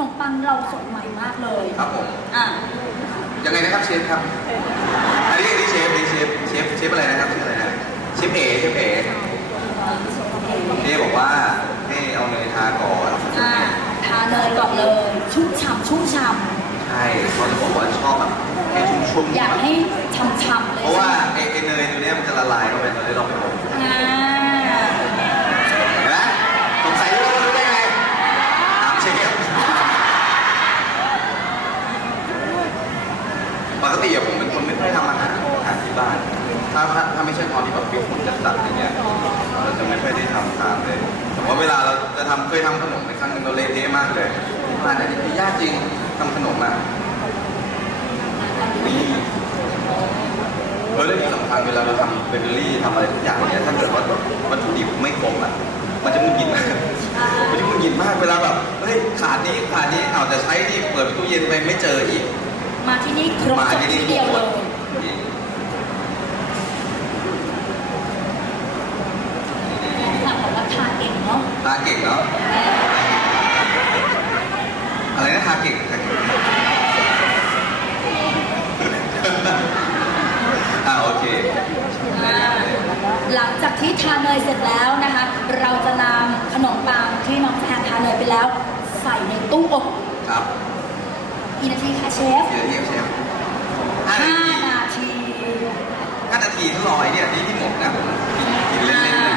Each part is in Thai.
นมปังเราสดใหม่มากเลยครับผม อะยังไงนะครับเชฟครับ อันนี้อันนี้เชฟอันนี้เชฟเชฟเชฟอะไรนะครับชื่ออะไรนะเชฟเอเชฟเอนี่บอกว่าให้เอาเนยทาก่อนอะทาเนยก่อนเลย ชุ่มฉ่ำชุ่มฉ่ใช่เขาจะบอกว่าชอบแบบให้ชุ่มำๆอยากให้ฉ่ำๆเลย เพราะว่าไอ้ไอ้เนยตัวเนี้ยมันจะละลายเข้าไปตอนที่เราไปอบ อ่า เห็นไหมสงสัยว่ารู้ได้ไงถามเชฟป กติอะผมเป็นคนไม่ค่อยทำอาหารอาหารที่บ้าน ถ้าถ้าถ้าไม่ใช่ตอนที่แบบฟิวผมจะตัดอย่างเงี้ยเราจะไม่ค่อยได้ทำตามเลย แต่ว่าเวลาเราจะทำเคยทำขนมในครั้งหนึ่งเราเละเทะมากเลยมาแต่นี่ยากจริงทำขนมอะนี่เออเรื่องที่สำคัญเวลาเราทำเบเกอรี่ทำอะไรทุกอย่างเนี่ยถ้าเกิดว่าวัตถุดิบไม่ครบอะมันจะมึนหงิดมากมันจะมึนหงิดมากเวลาแบบเฮ้ยขาดนี้ขาดนี้เอาแต่ใช้ที่เปิดตู้เย็นไปไม่เจออีก มาที่นี่ครบมาจบที่นี่ที่เดียวเลยจริงหลังบอกว่าทาเก่งเนาะทาเก่งเนาะอะไรนะทาเก่งทาเก่งอ่าโอเคอ่าหลังจากที่ทาเนยเสร็จแล้วนะคะ เราจะนำขนมปังที่น้องแทนทาเนยไปแล้ว ใส่ในตู้อบครับกี่นาที คะเชฟเดี๋ยวเรียกเชฟห้าห้านาทีนาทีห้านาทีถ้ารอไอ้เนี่ยที่ที่หมกนะผมกินกินเล่นๆเลย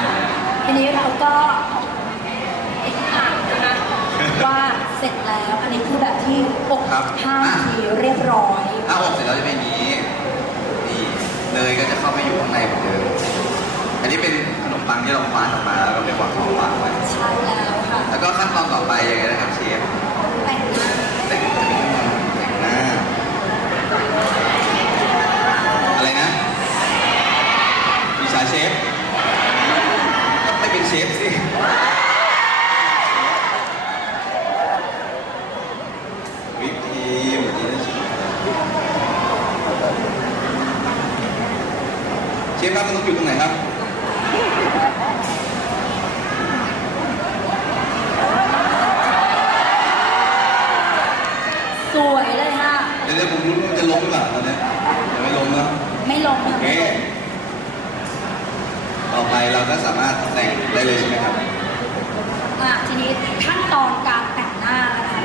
ทีนี้เราก็ติดอ่านนะคะว่าเสร็จแล้ว อันนี้คือแบบที่อบห้านาทีเรียบร้อย ถ้าอบเสร็จแล้วจะเป็นอย่างนี้นี่เนยก็จะเข้าไปอยู่ข้างในเหมือนเดิมอันนี้เป็นขนมปังที่เราคว้านออกมาแล้วเราไปวางของวางไว้ใช่แล้วค่ะ แล้วก็ขั้นตอนต่อไปยังไงนะครับเชฟ แต่งหน้า แต่งแต่งหน้า อะไรนะวิชาเช ฟก็ไม่เป็นเชฟสิวิปครีมอย่างนี้นะเชฟครับมันต้องอยู่ตรงไหนครับสวยเลยค่ะ เดี๋ยวๆผมรู้นว่ามันจะล้มหรือเปล่าตอนนี้ยังไม่ล้มนะไม่ลงโอค่ะเคต่อไป เราก็สามารถแต่งได้เลยใช่ไหมครับ อะทีนี้ขั้นตอนการแต่งหน้านะคะ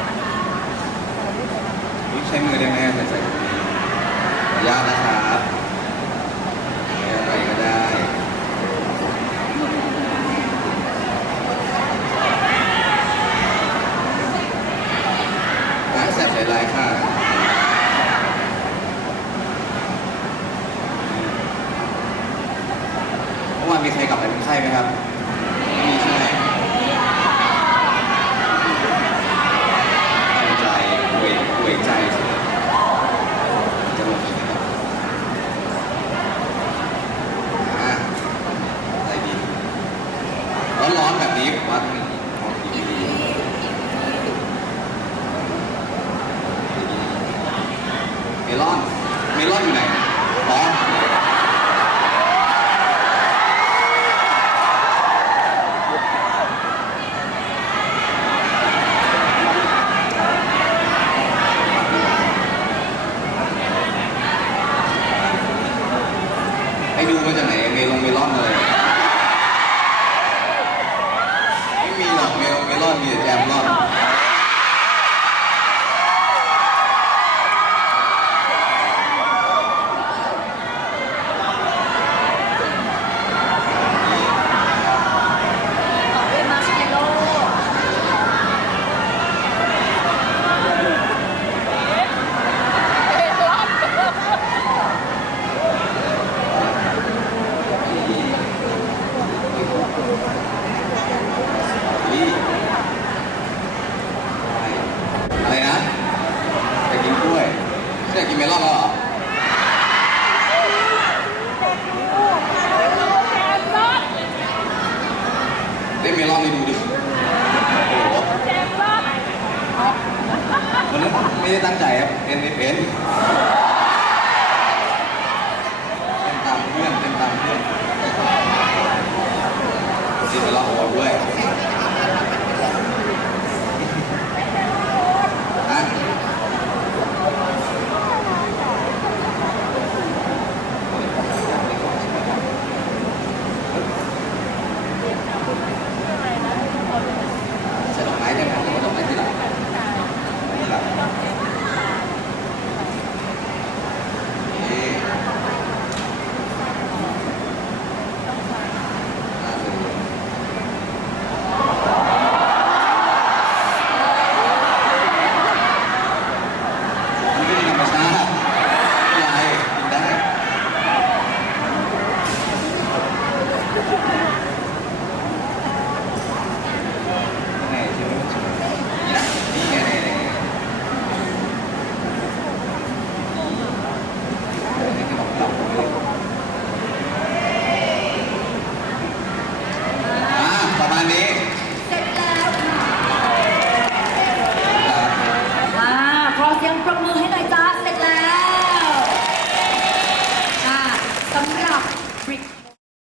ใช้มือได้ไหมใส่ใส่ขออนุญาตนะครับใช้อะไรก็ได้ น้ำแสบหลายๆค่ะ เมีใครกลับไปเป็นไข้ไหมครับมีใช่ไหมตั้งใจป่วยป่วยใจใช่ไหมจะลงใช่ไหมครับอะอะไรดีร้อนๆแบบนี้ผมว่าต้องมีของดีๆเมลอนเมลอนอยู่ไหนอ๋อ ไป ดูมาจากไหนเมลงเมลอนอะไรไม่มีหรอกเมลเมลอนมีแต่แจมลอน ไม่เป็นเป็นตามเพื่อนเป็นตามเพื่อนที่เปรอบออกด้วย